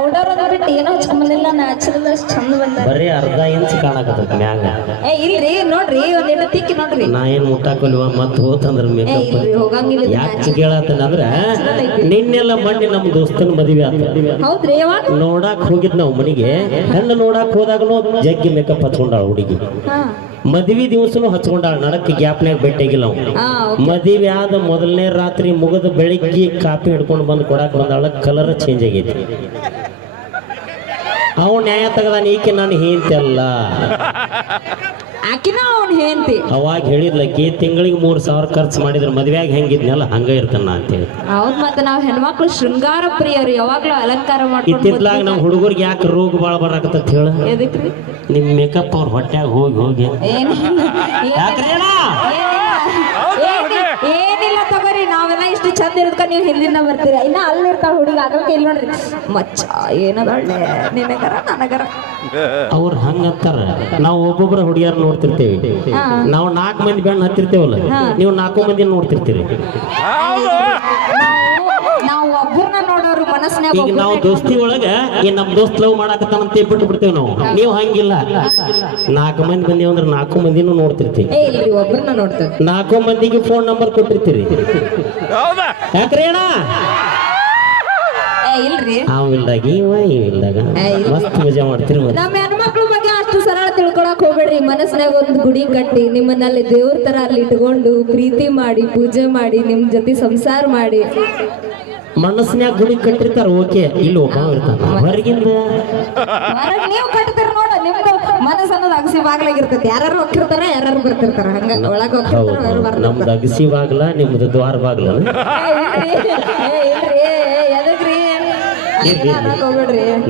Powder ಅದ ಬಿಟ್ಟು ಏನೋ ಹಚ್ಕೊಂಬಂದಿಲ್ಲ ನ್ಯಾಚುರಲ್ ಅಷ್ಟು ಚಂದ ಬಂದ ಬರೀ ಅರ್ಧ ಇಂಚ್ ಕಾಣಕತ್ತ ಮ್ಯಾಗ. ಇಲ್ರಿ ನೋಡ್ರಿ ಒಂದೇಟು ತಿಕ್ಕಿ ನೋಡ್ರಿ. ನಾ ಏನ್ ಮುಟ್ಟಾಕೊಲ್ವ ಮತ್ ಹೋತಂದ್ರ ಮೇಕಪ್ ಹೋಗಂಗಿಲ್ಲ. ಯಾಕೆ ಕೇಳತ್ತನ ಅಂದ್ರ ನಿನ್ನೆಲ್ಲ ಮಣ್ಣಿ ನಮ್ ದೋಸ್ತನ ಮದುವೆ ಆತ. ಹೌದ್ರಿ ಯಾವಾಗ ನೋಡಾಕ್ ಹೋಗಿದ್ ನಾವ್ ಮನಿಗೆ. ಹೆಣ್ಣು ನೋಡಾಕ್ ಹೋದಾಗನು ಜಗ್ಗಿ ಮೇಕಪ್ ಹಚ್ಕೊಂಡಾಳ ಹುಡುಗಿ. ಮದ್ವಿ ದಿವಸನು ಹಚ್ಕೊಂಡಾಳ. ನಡಕ್ ಗ್ಯಾಪ್ನ್ಯಾಗ ಭೇಟಿಯಾಗಿಲ್ಲ ನಾವು. ಮದುವೆ ಆದ ಮೊದಲನೇ ರಾತ್ರಿ ಮುಗಿದ ಬೆಳಿಗ್ಗೆ ಕಾಪಿ ಹಿಡ್ಕೊಂಡು ಬಂದು ಕೊಡಾಕ್ ಬಂದಾಳ. ಕಲರ್ ಚೇಂಜ್ ಆಗೈತಿ. ಅವ್ ನ್ಯಾಯ ತಗದಾನ ಈಕೆ ನಾನು ಹೇಂತಲ್ಲ ಆಕಿನ ಅವ್ನು ಹೇಂತಿ. ಅವಾಗ ಹೇಳಿದ್ಲಕ್ಕಿ ತಿಂಗಳಿಗೆ 3,000 ಖರ್ಚು ಮಾಡಿದ್ರೆ ಮದ್ವೆಯಾಗ ಹೆಂಗಿದ್ನಲ್ಲ ಹಂಗ ಇರ್ತಾನ ಅಂತೇಳಿ. ಹೌದ್ ಮತ್ತೆ ನಾವ್ ಹೆಣ್ಮಕ್ಳು ಶೃಂಗಾರ ಪ್ರಿಯರು, ಯಾವಾಗ್ಲೂ ಅಲಂಕಾರ ಮಾಡ್ಕೊಂಡು. ಇತ್ತಿತ್ಲಾಗ ನಮ್ ಹುಡುಗರಿಗೆ ಯಾಕೆ ರೋಗ ಬಾಳ ಬರಾಕತ್ತ ಹೇಳ. ಎದಕ್ರಿ? ನಿಮ್ ಮೇಕಪ್ ಅವ್ರ ಹೊಟ್ಯಾಗ ಹೋಗಿ ಹೋಗಿ ಏನಿಲ್ಲ ತಗೋರಿ, ನಾವೆಲ್ಲ ಇಷ್ಟು ಚಂದ ಇರೋದ್ಕ ನೀವು ಹಿಂದಿನ ಬರ್ತೀರ. ಇನ್ನ ಅಲ್ಲಿರ್ತಾವ ಹುಡುಗ ಆಗಕ್ಕೆ ಇಲ್ಲಿ ನೋಡ್ರಿ ಮಚ್ಚ ಏನದಳ್ಳೆ ನಿನಗರ ನನಗರ. ಅವ್ರ ಹಂಗಂತಾರ. ನಾವು ಒಬ್ಬೊಬ್ಬರ ಹುಡುಗಿಯರ್ ನೋಡ್ತಿರ್ತೇವಿ. ನಾವು 4 ಮಂದಿ ಬೆಣ್ಣ ಹತ್ತಿರ್ತೇವಲ್ಲ, ನೀವು 4 ಮಂದಿ ನೋಡ್ತಿರ್ತೀರಿ. ನಾವು ಒಬ್ಬರನ್ನ ನೋಡೋರು ಮನಸ್ಸಿನಾಗ. ಈಗ ನಾವು ದೋಸ್ತಿ ಒಳಗ ಈ ನಮ್ ದೋಸ್ತ್ ಲವ್ ಮಾಡಾಕತ್ತಾನಂತ ಬಿಟ್ಟು ಬಿಡ್ತೇವೆ ನಾವು. ನೀವು ಹಂಗಿಲ್ಲ. 4 ಮಂದಿ ಬಂದೇವ್ ಅಂದ್ರೆ 4 ಮಂದಿನೂ ನೋಡ್ತಿರ್ತೀವಿ. ಇಲ್ರಿ ಒಬ್ಬರನ್ನ ನೋಡ್ತೇವೆ. 4 ಮಂದಿಗೆ ಫೋನ್ ನಂಬರ್ ಕೊಟ್ಟಿರ್ತೀರಿ. ಯಾಕ್ರಿ ಅಣ್ಣ? ಇಲ್ರಿ ಇಲ್ದಾಗ ಇಲ್ದಾಗ ಮಸ್ತ್ ಮಜಾ ಮಾಡ್ತೀರಿ. ನಮ್ಮ ಹೆಣ್ಮಕ್ಳ ಬಗ್ಗೆ ಅಷ್ಟು ಸರಳ ತಿಳ್ಕೊಳಕ್ ಹೋಗ್ಬೇಡ್ರಿ. ಮನಸ್ಸಿನಾಗ ಒಂದು ಗುಡಿ ಕಟ್ಟಿ ನಿಮ್ಮನ್ನಲ್ಲಿ ದೇವ್ರ ತರ ಅಲ್ಲಿ ಇಟ್ಕೊಂಡು ಪ್ರೀತಿ ಮಾಡಿ ಪೂಜೆ ಮಾಡಿ ನಿಮ್ ಜೊತೆ ಸಂಸಾರ ಮಾಡಿ. ಮನಸ್ಸಿನಾಗ ಗುಡಿ ಕಟ್ಟಿರ್ತಾರ. ಓಕೆ, ಇಲ್ಲಿ ಒಬ್ಬ ಇರ್ತಾನ ಹೊರಗಿಂದ. ನೀವು ಕಟ್ತೀರ ನೋಡ, ನಿಮ್ದು ಮನಸ್ಸು ಅನ್ನೋದು ಅಗಸಿ ಬಾಗ್ಲಾಗಿರ್ತೈತಿ. ಯಾರು ಹೋಗಿರ್ತಾರ, ಯಾರು ಬರ್ತಿರ್ತಾರ. ಹಂಗ ಒಳಗ ನಮ್ದು ಅಗಸಿ ಬಾಗ್ಲ, ನಿಮ್ದು ದ್ವಾರ ಬಾಗ್ಲ.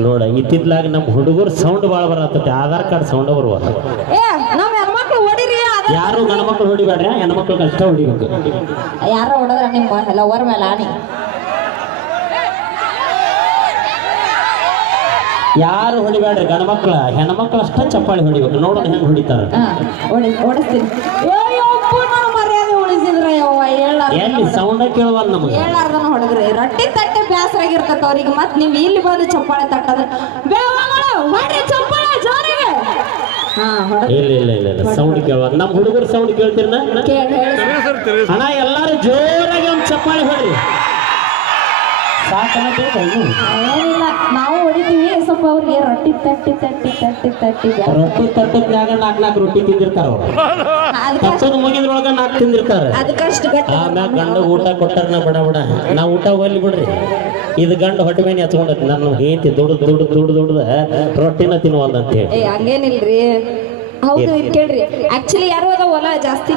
ನೋಡ ಇತ್ತಿತ್ಲಾಗ ನಮ್ ಹುಡುಗರು ಸೌಂಡ್ ಬಾಳ ಬರತ್ತೈತಿ. ಆಧಾರ್ ಕಾರ್ಡ್ ಸೌಂಡ್ ಬರುವ. ಯಾರು ಗಣಮಕ್ಳು ಹೊಡಿಬೇಡ್ರಿ, ಹೆಣ್ಮಕ್ಳು ಕಷ್ಟ ಹೊಡಿಬೇಕು. ಯಾರೋ ಹೊಡೆದ್ರ ನಿಮ್ಮ ಲವರ್ ಮೇಲೆ ಆಣಿ. ಯಾರು ಹೊಡಿಬೇಡ್ರಿ ಗಣಮಕ್ಳ, ಹೆಣ್ಮಕ್ಳು ಅಷ್ಟ ಚಪ್ಪಾಳಿ ಹೊಡಿಬೇಕು. ನೋಡೋದು ಹೆಂಗ್ ಹೊಡಿತಾರ. ಓಡಿಸ್ತೀನಿ. ಮರ್ಯಾದೆ ಉಳಿಸಿದ್ರ ಎಲ್ಲಿ ಸೌಂಡ ಕೇಳವಲ್ಲ ನಮಗೆ. ಹೇಳಾರ್ದನ ಹೊಡೆದ್ರಿ ರೊಟ್ಟಿ ತಟ್ಟೆ ಬ್ಯಾಸರಾಗಿರ್ತೈತ ಅವ್ರಿಗೆ. ಮತ್ ನೀವ್ ಇಲ್ಲಿ ಬಂದು ಚಪ್ಪಾಳೆ ತಟ್ಟದ ಇಲ್ಲ ಸೌಂಡ್ ಕೇಳವ. ನಮ್ ಹುಡುಗರು ಸೌಂಡ್ ಕೇಳ್ತೀರ ಅಣ್ಣ. ಎಲ್ಲಾರು ಜೋರಾಗಿ ಒಂದು ಚಪ್ಪಾಳಿ ಹೊಡ್ರಿ. ಏನಿಲ್ಲ, ನಾವು ಹೊಡಿತೀವಿ ಸ್ವಲ್ಪ. ಅವ್ರಿಗೆ ರೊಟ್ಟಿ ತಟ್ಟಿ ತಟ್ಟಿ ತಟ್ಟಿ ತಟ್ಟಿ ರೊಟ್ಟಿ ತಟ್ಟದ್ನಾಗ 4 ರೊಟ್ಟಿ ತಿಂದಿರ್ತಾರ. ತಟ್ಟದ ಮುಗಿದ್ರೊಳಗ 4 ತಿಂದಿರ್ತಾರ. ಅದಕ್ಕಷ್ಟು ಆಮ್ಯಾಗ ಗಂಡ ಊಟ ಕೊಟ್ಟಾರ ಬಡ ಬಡ. ನಾವು ಊಟ ಹೋಗ್ಲಿ ಬಿಡ್ರಿ. ಇದು ಗಂಡ ಹೊಟ್ಟೆ ಮೇಲೆ ಹಚ್ಕೊಂಡೈತಿ. ನಾನು ಹೇಂತಿ ದುಡ್ದ ರೊಟ್ಟಿನ ತಿನ್ನುವಲ್ದ ಅಂತ ಹೇಳಿ. ಹಂಗೇನಿಲ್ರಿ. ಹೌದು ಕೇಳ್ರಿ. ಆಕ್ಚುಲಿ ಯಾರು ಅದ ಹೊಲ ಜಾಸ್ತಿ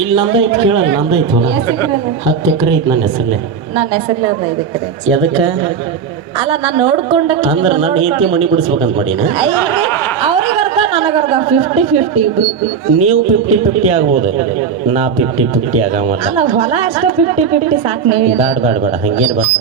ಇಲ್ಲಿ ನಂದೈತಿ. ಕೇಳಲ್ಲ, ನಂದೈತಿ ಹೊಲ 10 ಎಕರೆ ಐತಿ ನನ್ನ ಹೆಸರಲ್ಲೇ. ನನ್ನ ಹೆಸರಲ್ಲೇ ಒಂದು 5 ಎಕರೆ. ಎದಕ್ಕ ಅಲ್ಲ, ನಾನು ನೋಡ್ಕೊಂಡ ಅಂದ್ರೆ ನನ್ನ ಹೆಂಡತಿ ಮನಿ ಬಿಡಿಸ್ಬೇಕಂತ ಮಾಡೀನಿ. ಅವ್ರಿಗರ್ಧ ನನಗರ್ಧ 50-50 ಇಬ್ರು. ನೀವು 50-50 ಆಗ್ಬೋದು, ನಾ 50-50 ಆಗಮಲ್ಲ. ಹೊಲ ಅಷ್ಟ 50-50 ಸಾಕು. ನೀವು ಬೇಡ ಹಂಗೇನು ಬರ್ತ